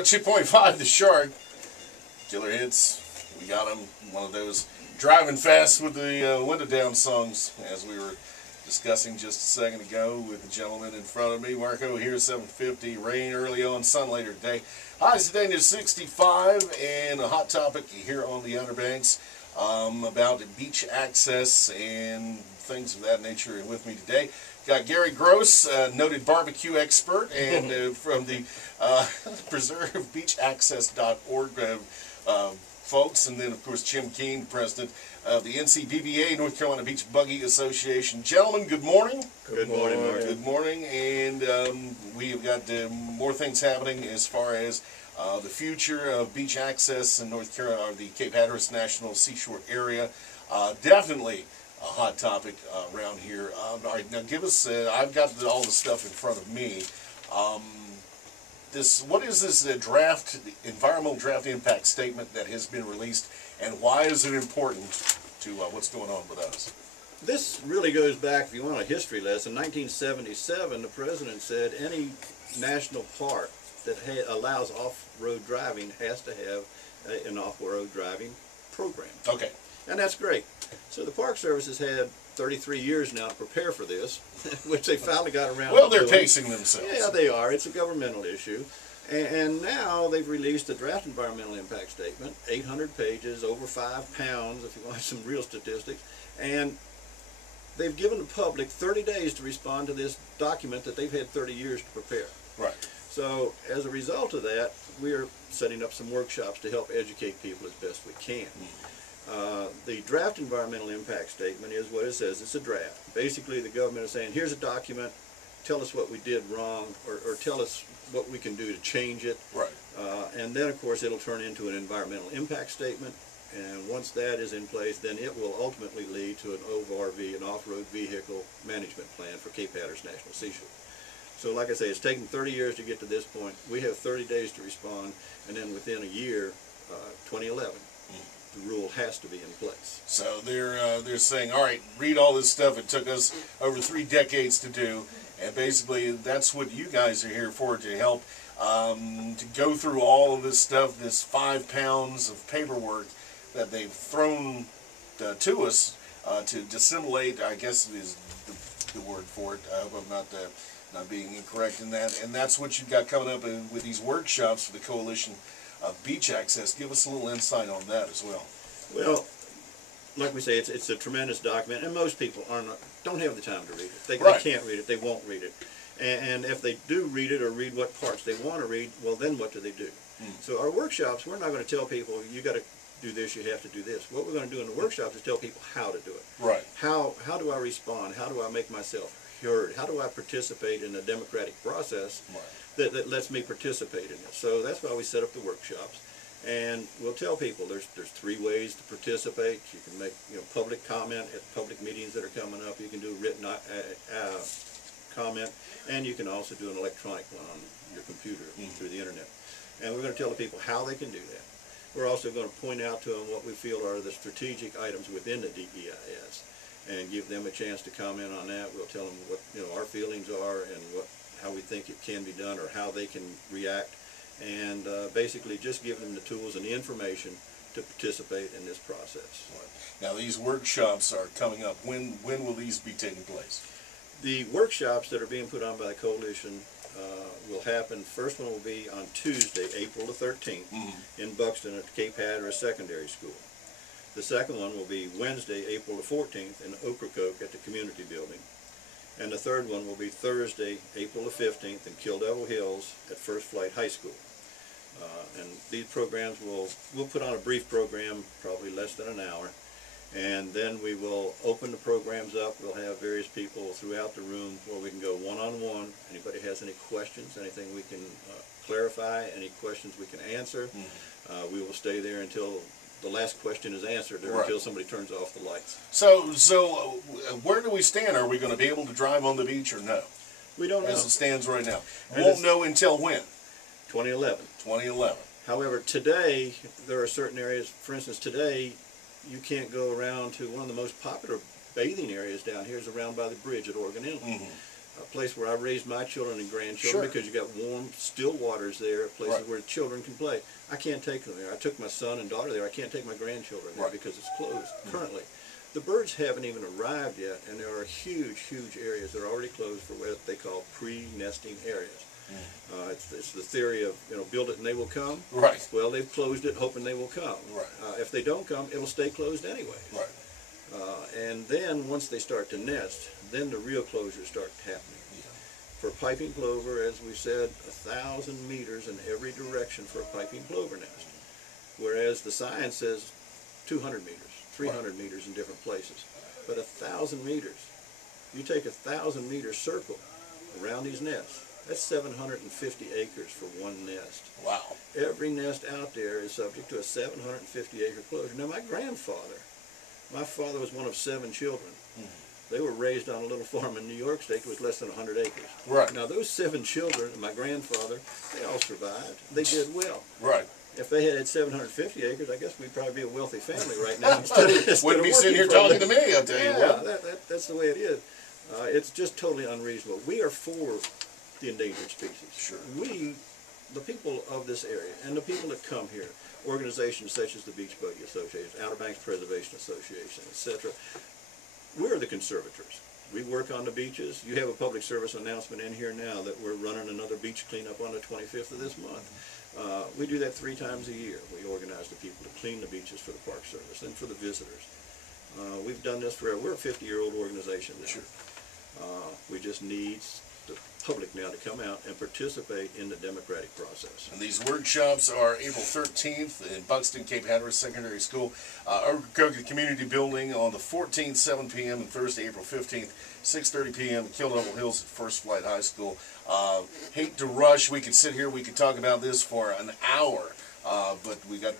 102.5 The Shark. Killer hits. We got him. One of those driving fast with the window down songs, as we were discussing just a second ago with the gentleman in front of me. Marco here, 750. Rain early on, sun later today. Highs today to 65, and a hot topic here on the Outer Banks about beach access and things of that nature. And with me today, got Gary Gross, noted barbecue expert, and from the preservebeachaccess.org folks, and then of course Jim Keene, president of the NCBBA, North Carolina Beach Buggy Association. Gentlemen, good morning. Good morning, Mark. Good morning, and we have got more things happening as far as the future of beach access in North Carolina, the Cape Hatteras National Seashore area. Definitely a hot topic around here. All right, now give us, I've got all the stuff in front of me. What is this environmental draft impact statement that has been released, and why is it important to what's going on with us? This really goes back, if you want a history lesson, 1977, the president said any national park that allows off-road driving has to have an off-road driving program. Okay. And that's great. So the Park Service has had 33 years now to prepare for this, which they finally got around to. Well, they're pacing themselves. Yeah, they are. It's a governmental issue. And now they've released a draft environmental impact statement, 800 pages, over 5 pounds, if you want some real statistics. And they've given the public 30 days to respond to this document that they've had 30 years to prepare. Right. So as a result of that, we're setting up some workshops to help educate people as best we can. The draft environmental impact statement is what it says. It's a draft. Basically, the government is saying, here's a document, tell us what we did wrong, or tell us what we can do to change it. Right. And then, of course, it'll turn into an environmental impact statement. And once that is in place, then it will ultimately lead to an OVRV, an off-road vehicle management plan for Cape Hatteras National Seashore. So like I say, it's taken 30 years to get to this point. We have 30 days to respond, and then within a year, 2011, the rule has to be in place. So they're saying, all right, read all this stuff. It took us over 3 decades to do, and basically that's what you guys are here for, to help to go through all of this stuff, this 5 pounds of paperwork that they've thrown to us to dissimulate, I guess is the word for it. I hope I'm not being incorrect in that. And that's what you've got coming up with these workshops for the Coalition of Beach Access. Give us a little insight on that as well. Well, like we say, it's a tremendous document, and most people don't have the time to read it. They can't read it. They won't read it. And if they do read it or read what parts they want to read, well, then what do they do? So our workshops, we're not going to tell people, you got to do this, you have to do this. What we're going to do in the workshops is tell people how to do it. Right. How do I respond? How do I make myself heard? How do I participate in a democratic process that lets me participate in it? So that's why we set up the workshops. And we'll tell people there's 3 ways to participate. You can make public comment at public meetings that are coming up. You can do written comment, and you can also do an electronic one on your computer through the internet. And we're going to tell the people how they can do that. We're also going to point out to them what we feel are the strategic items within the DEIS, and give them a chance to comment on that. We'll tell them what our feelings are and how we think it can be done, or how they can react, and basically just give them the tools and the information to participate in this process. Right. Now these workshops are coming up. When will these be taking place? The workshops that are being put on by the Coalition will happen. First one will be on Tuesday, April the 13th, in Buxton at the Cape Hatteras Secondary School. The second one will be Wednesday, April the 14th in Ocracoke at the Community Building. And the third one will be Thursday, April the 15th in Kill Devil Hills at First Flight High School. And these programs we'll put on a brief program, probably less than an hour, and then we will open the programs up. We'll have various people throughout the room where we can go one-on-one. Anybody has any questions, anything we can clarify, any questions we can answer, we will stay there until the last question is answered, or until somebody turns off the lights. So where do we stand? Are we going to be able to drive on the beach or no? We don't know. As it stands right now. We won't know until when? 2011. 2011. However, today, there are certain areas, for instance, today, you can't go around to one of the most popular bathing areas down here is around by the bridge at Oregon Inlet. a place where I raised my children and grandchildren, Sure. because you got warm, still waters there, places Right. where children can play. I can't take them there. I took my son and daughter there. I can't take my grandchildren there Right. because it's closed currently. The birds haven't even arrived yet, and there are huge, huge areas that are already closed for what they call pre-nesting areas. It's the theory of, build it and they will come. Right. Well, they've closed it hoping they will come. Right. If they don't come, it'll stay closed anyway. Right. And then once they start to nest, then the real closures start happening. Yeah. For piping plover, as we said, 1,000 meters in every direction for a piping plover nest. Whereas the science says 200 meters, 300 meters in different places. But 1,000 meters, you take 1,000 meter circle around these nests, that's 750 acres for one nest. Wow. Every nest out there is subject to a 750 acre closure. Now my father was one of 7 children. They were raised on a little farm in New York State that was less than 100 acres. Right. Now those 7 children, and my grandfather, they all survived. They did well. Right. If they had 750 acres, I guess we'd probably be a wealthy family right now. instead Wouldn't of be sitting here working for talking to me, I'll tell you what. that's the way it is. It's just totally unreasonable. We are for the endangered species. Sure. We, the people of this area, and the people that come here, organizations such as the Beach Buggy Association, Outer Banks Preservation Association, etc., we're the conservators. We work on the beaches. You have a public service announcement in here now that we're running another beach cleanup on the 25th of this month. We do that 3 times a year. We organize the people to clean the beaches for the Park Service and for the visitors. We've done this forever. We're a 50-year-old organization now. Sure. We just need the public now to come out and participate in the democratic process. And these workshops are April 13th in Buxton, Cape Hatteras Secondary School, Ocracoke Community Building on the 14th, 7 p.m. and Thursday, April 15th, 6:30 p.m. in Kill Devil Hills at First Flight High School. Hate to rush. We could sit here. We could talk about this for an hour. But we got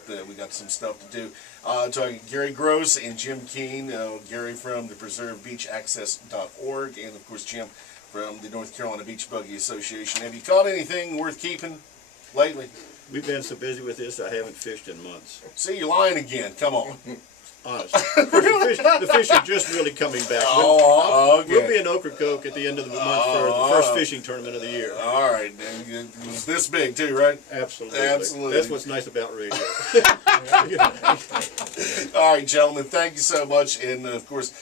some stuff to do. Talking Gary Gross and Jim Keene. Gary from the PreserveBeachAccess.org, and of course Jim from the North Carolina Beach Buggy Association. Have you caught anything worth keeping lately? We've been so busy with this, I haven't fished in months. See, you're lying again. Come on. Honestly. The fish are just really coming back. Oh, okay. We'll be in Ocracoke at the end of the month for the first fishing tournament of the year. All right. It was this big too, right? Absolutely. Absolutely. That's what's nice about radio. All right, gentlemen. Thank you so much. And, of course,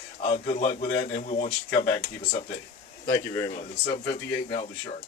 good luck with that. And we want you to come back and keep us updated. Thank you very much. 7:58 now, the Shark.